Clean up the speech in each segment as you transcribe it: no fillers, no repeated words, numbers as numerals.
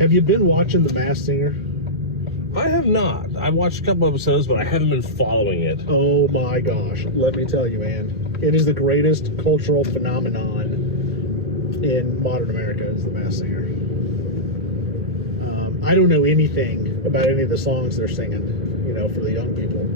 Have you been watching The Masked Singer? I have not. I watched a couple episodes, but I haven't been following it. Oh my gosh. Let me tell you, man. It is the greatest cultural phenomenon in modern America, is The Masked Singer. I don't know anything about any of the songs they're singing, you know, for the young people.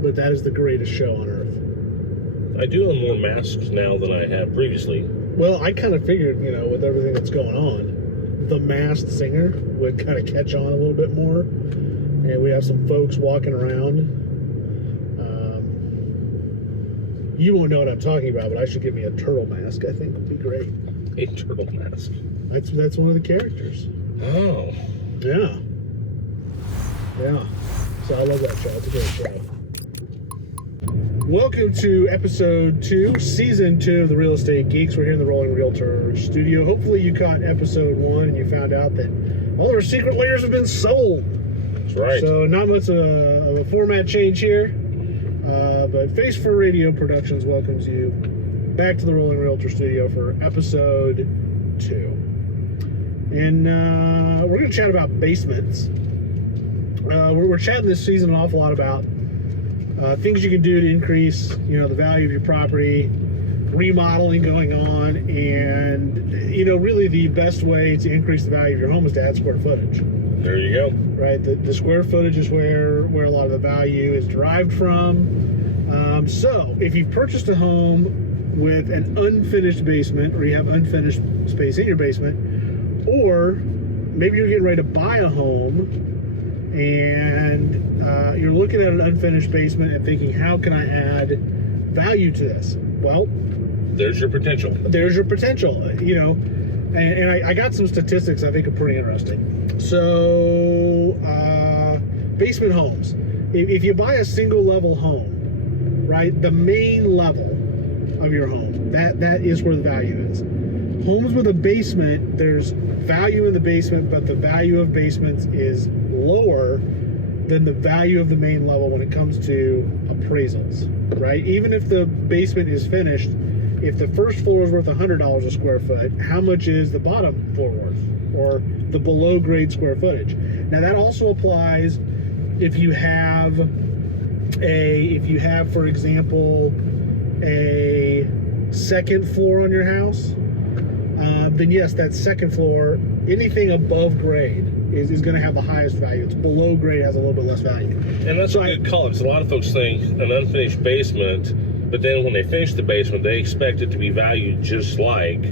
But that is the greatest show on earth. I do own more masks now than I have previously. Well, I kind of figured, you know, with everything that's going on, The Masked Singer would kind of catch on a little bit more. And we have some folks walking around. You won't know what I'm talking about, but I should get me a turtle mask. I think would be great. A turtle mask. That's one of the characters. Oh. Yeah. Yeah. So I love that show. It's a great show. Welcome to episode 2, season 2 of the Real Estate Geeks. We're here in the Rolling Realtor studio. Hopefully you caught episode 1 and you found out that all our secret layers have been sold. That's right. So not much of a format change here. But Face for Radio Productions welcomes you back to the Rolling Realtor studio for episode 2. And we're going to chat about basements. We're chatting this season an awful lot about things you can do to increase, you know, the value of your property, remodeling going on, and, you know, really the best way to increase the value of your home is to add square footage. There you go. Right, the square footage is where a lot of the value is derived from. So if you've purchased a home with an unfinished basement, or you have unfinished space in your basement, or maybe you're getting ready to buy a home and you're looking at an unfinished basement and thinking, how can I add value to this? Well, there's your potential. There's your potential, you know. And I got some statistics I think are pretty interesting. So, basement homes. If you buy a single level home, right, the main level of your home, that is where the value is. Homes with a basement, there's value in the basement, but the value of basements is lower than the value of the main level when it comes to appraisals, right? Even if the basement is finished, if the first floor is worth $100 a square foot, how much is the bottom floor worth, or the below grade square footage? Now that also applies if you have for example, a second floor on your house, then yes, that second floor, anything above grade is going to have the highest value. It's below grade has a little bit less value. And that's a good call. Because a lot of folks think an unfinished basement, but then when they finish the basement, they expect it to be valued just like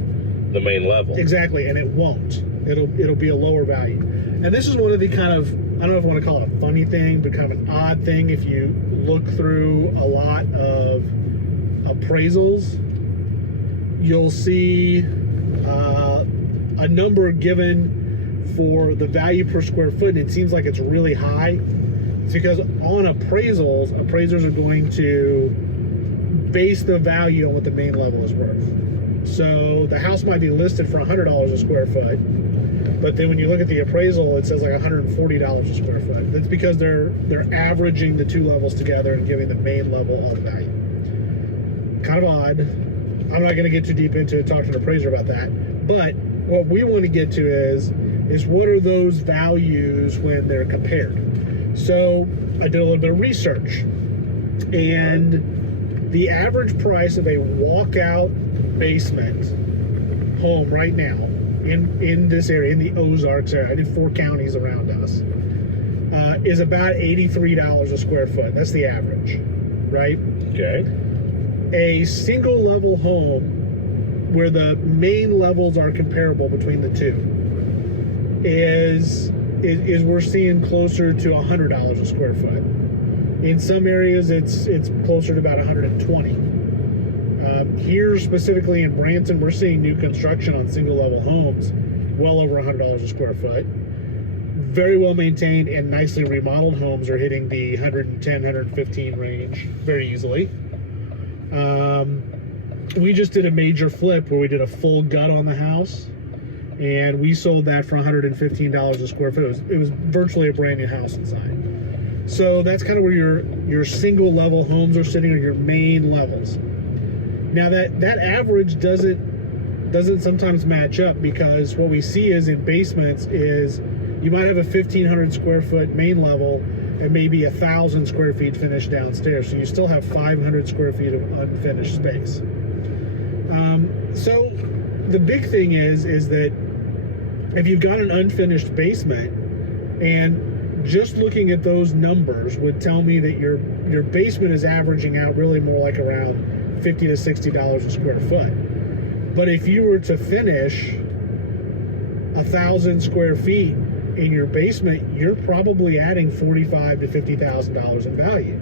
the main level. Exactly, and it won't. It'll be a lower value. And this is one of the kind of, I don't know if I want to call it a funny thing, but kind of an odd thing. If you look through a lot of appraisals, you'll see a number given for the value per square foot, and it seems like it's really high. It's because on appraisals, appraisers are going to base the value on what the main level is worth. So the house might be listed for $100 a square foot, but then when you look at the appraisal, it says like $140 a square foot. That's because they're averaging the two levels together and giving the main level all the value. Kind of odd. I'm not going to get too deep into it, talk to an appraiser about that. But what we want to get to is what are those values when they're compared? So I did a little bit of research, and the average price of a walkout basement home right now in this area, in the Ozarks area, I did 4 counties around us, is about $83 a square foot. That's the average, right? Okay. A single level home where the main levels are comparable between the two is we're seeing closer to $100 a square foot. In some areas, it's closer to about 120. Here specifically in Branson, we're seeing new construction on single level homes well over $100 a square foot. Very well maintained and nicely remodeled homes are hitting the 110, 115 range very easily. We just did a major flip where we did a full gut on the house, and we sold that for $115 a square foot. It was virtually a brand new house inside. So that's kind of where your single level homes are sitting, or your main levels. Now that average doesn't doesn't sometimes match up, because what we see is in basements is you might have a 1,500 square foot main level and maybe 1,000 square feet finished downstairs. So you still have 500 square feet of unfinished space. So the big thing is that if you've got an unfinished basement, and just looking at those numbers would tell me that your basement is averaging out really more like around $50 to $60 a square foot. But if you were to finish 1,000 square feet in your basement, you're probably adding $45,000 to $50,000 in value.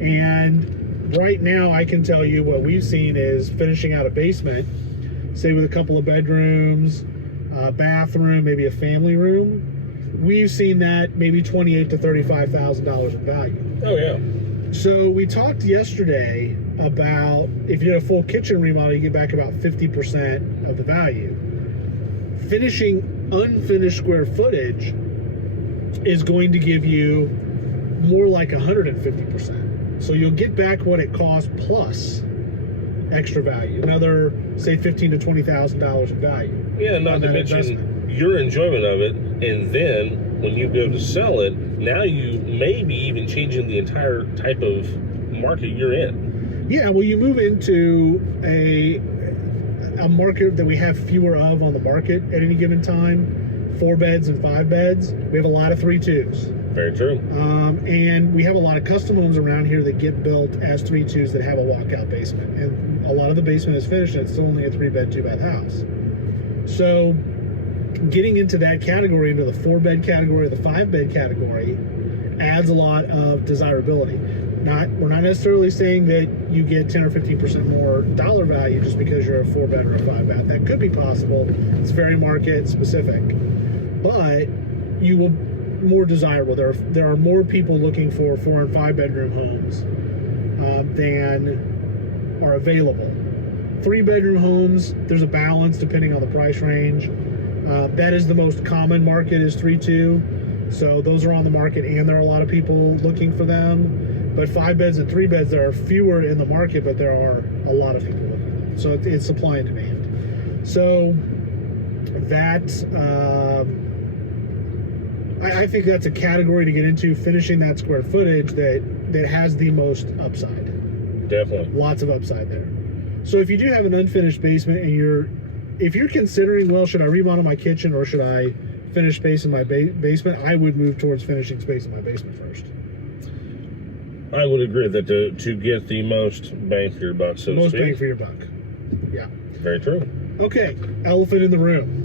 And right now, I can tell you what we've seen is finishing out a basement, say with a couple of bedrooms, a bathroom, maybe a family room. We've seen that maybe $28,000 to $35,000 in value. Oh yeah. So we talked yesterday about if you had a full kitchen remodel, you get back about 50% of the value. Finishing unfinished square footage is going to give you more like 150%. So you'll get back what it costs plus extra value, another say $15,000 to $20,000 in value. Yeah, not to mention your enjoyment of it, and then when you go to sell it, now you may be even changing the entire type of market you're in. Yeah, well, you move into a market that we have fewer of on the market at any given time, 4 beds and 5 beds. We have a lot of 3-2s. Very true. And we have a lot of custom homes around here that get built as 3-2s that have a walkout basement. And a lot of the basement is finished, and it's still only a 3-bed, 2-bed house. So getting into that category, into the 4-bed category, the 5-bed category, adds a lot of desirability. We're not necessarily saying that you get 10 or 15% more dollar value just because you're a 4-bed or a 5-bed. That could be possible. It's very market specific, but you will more desirable. There are more people looking for 4 and 5 bedroom homes than are available. 3-bedroom homes, there's a balance depending on the price range. That is the most common market is 3-2. So those are on the market, and there are a lot of people looking for them. But 5 beds and 3 beds, there are fewer in the market, but there are a lot of people looking for them. So it's supply and demand. So that I think that's a category to get into, finishing that square footage that has the most upside. Definitely. Lots of upside there. So if you do have an unfinished basement and if you're considering, well, should I remodel my kitchen or should I finish space in my basement, I would move towards finishing space in my basement first. I would agree that to get the most bang for your buck, so to speak. Most bang for your buck. Yeah. Very true. Okay, elephant in the room.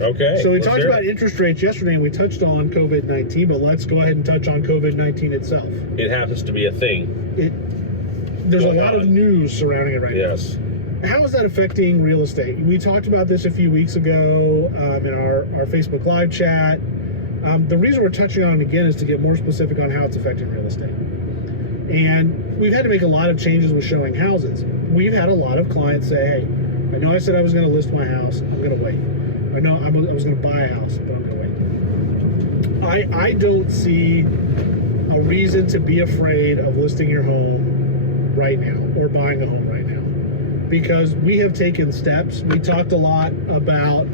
Okay. So we talked about interest rates yesterday, and we touched on COVID-19, but let's go ahead and touch on COVID-19 itself. It happens to be a thing. There's a lot of news surrounding it right now. Yes. How is that affecting real estate? We talked about this a few weeks ago in our Facebook Live chat. The reason we're touching on it again is to get more specific on how it's affecting real estate. And we've had to make a lot of changes with showing houses. We've had a lot of clients say, hey, I know I said I was going to list my house. I'm going to wait. I know I was going to buy a house, but I'm going to wait. I don't see a reason to be afraid of listing your home right now or buying a home right now, because we have taken steps. We talked a lot about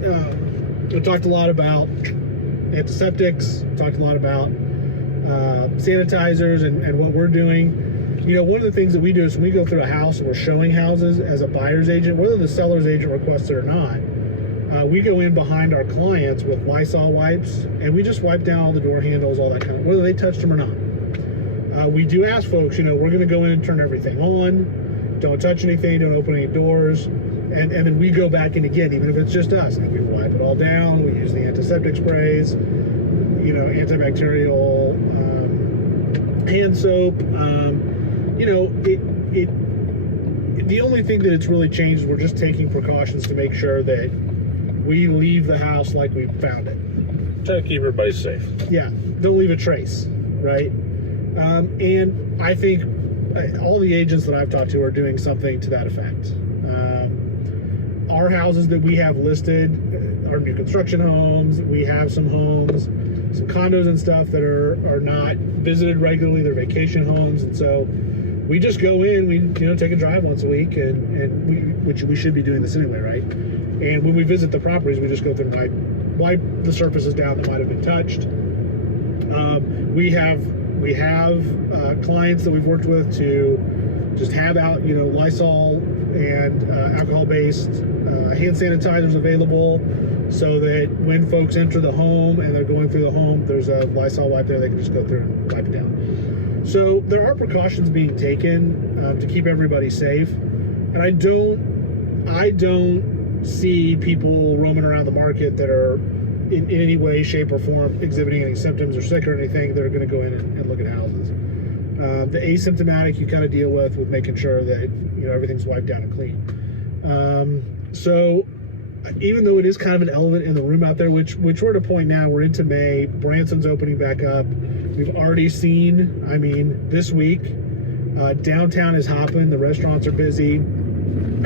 antiseptics, talked a lot about sanitizers and what we're doing. You know, one of the things that we do is when we go through a house and we're showing houses as a buyer's agent, whether the seller's agent requests it or not, we go in behind our clients with Lysol wipes, and we just wipe down all the door handles, all that kind of, whether they touched them or not. We do ask folks, you know, we're going to go in and turn everything on. Don't touch anything. Don't open any doors. And then we go back in again, even if it's just us. And we wipe it all down. We use the antiseptic sprays, you know, antibacterial hand soap. You know, the only thing that it's really changed is we're just taking precautions to make sure that we leave the house like we found it. Try to keep everybody safe. Yeah, don't leave a trace, right? And I think all the agents that I've talked to are doing something to that effect. Our houses that we have listed are new construction homes. We have some homes, some condos and stuff that are not visited regularly. They're vacation homes, and so we just go in, we take a drive once a week, which we should be doing this anyway, right? And when we visit the properties, we just go through and wipe the surfaces down that might have been touched. We have clients that we've worked with to just have out, Lysol and alcohol-based hand sanitizers available, so that when folks enter the home and they're going through the home, there's a Lysol wipe there, they can just go through and wipe it down. So there are precautions being taken to keep everybody safe, and I don't see people roaming around the market that are in any way, shape, or form exhibiting any symptoms or sick or anything that are going to go in and look at houses. The asymptomatic you kind of deal with making sure that everything's wiped down and clean. So even though it is kind of an elephant in the room out there, which we're at a point now, we're into May, Branson's opening back up. We've already seen, this week, downtown is hopping, the restaurants are busy,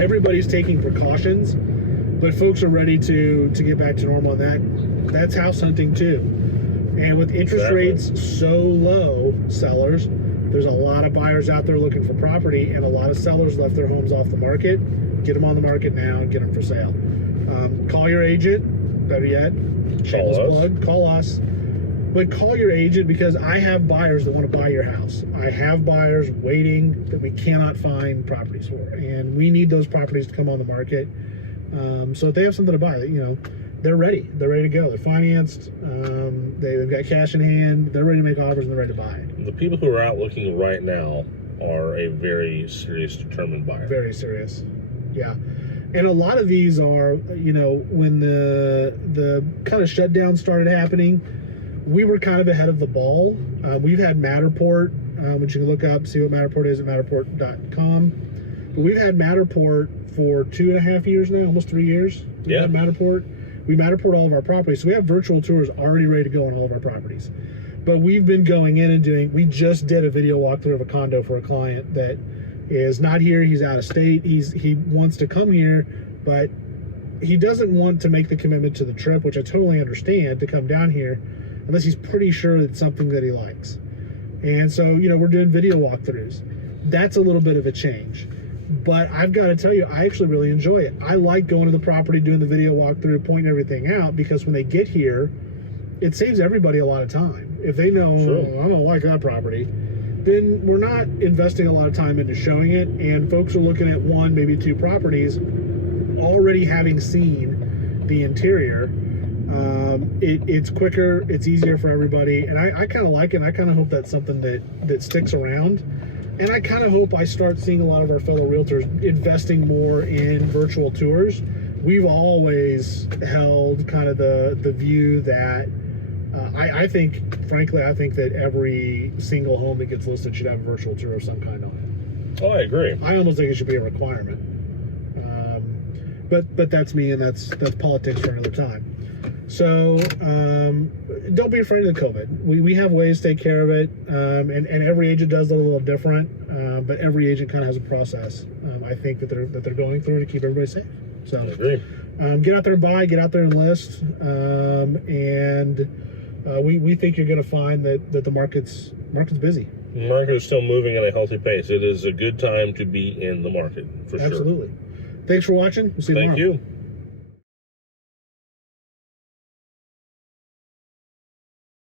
everybody's taking precautions, but folks are ready to get back to normal, and that's house hunting too. And with interest rates so low, sellers, there's a lot of buyers out there looking for property, and a lot of sellers left their homes off the market. Get them on the market now and get them for sale. Call your agent, better yet, call us. But call your agent, because I have buyers that want to buy your house. I have buyers waiting that we cannot find properties for, and we need those properties to come on the market. So if they have something to buy, they're ready. They're ready to go. They're financed. They've got cash in hand. They're ready to make offers, and they're ready to buy. The people who are out looking right now are a very serious, determined buyer. Very serious, yeah. And a lot of these are, when the kind of shutdown started happening, we were kind of ahead of the ball. We've had Matterport, which you can look up, see what Matterport is at matterport.com. But we've had Matterport for 2.5 years now, almost 3 years. We have Matterport. We Matterport all of our properties. So we have virtual tours already ready to go on all of our properties. But we've been going in and we just did a video walkthrough of a condo for a client that is not here. He's out of state. He wants to come here, but he doesn't want to make the commitment to the trip, which I totally understand, to come down here unless he's pretty sure it's something that he likes. And so, we're doing video walkthroughs. That's a little bit of a change. But I've got to tell you, I actually really enjoy it. I like going to the property, doing the video walkthrough, pointing everything out, because when they get here, it saves everybody a lot of time. If they know, I don't like that property, then we're not investing a lot of time into showing it, and folks are looking at 1, maybe 2 properties, already having seen the interior. It's quicker, it's easier for everybody, and I kind of like it, and I kind of hope that's something that sticks around. And I kind of hope I start seeing a lot of our fellow realtors investing more in virtual tours. We've always held kind of the view that I think, frankly, that every single home that gets listed should have a virtual tour of some kind on it. Oh, I agree. I almost think it should be a requirement. But that's me, and that's politics for another time. So don't be afraid of the COVID. We have ways to take care of it, and every agent does it a little different, but every agent kind of has a process. I think that they're going through to keep everybody safe. So I agree. Get out there and buy, get out there and list, and we think you're going to find that the market's busy. The market is still moving at a healthy pace. It is a good time to be in the market, for sure. Absolutely. Thanks for watching. We'll see you tomorrow. Thank you.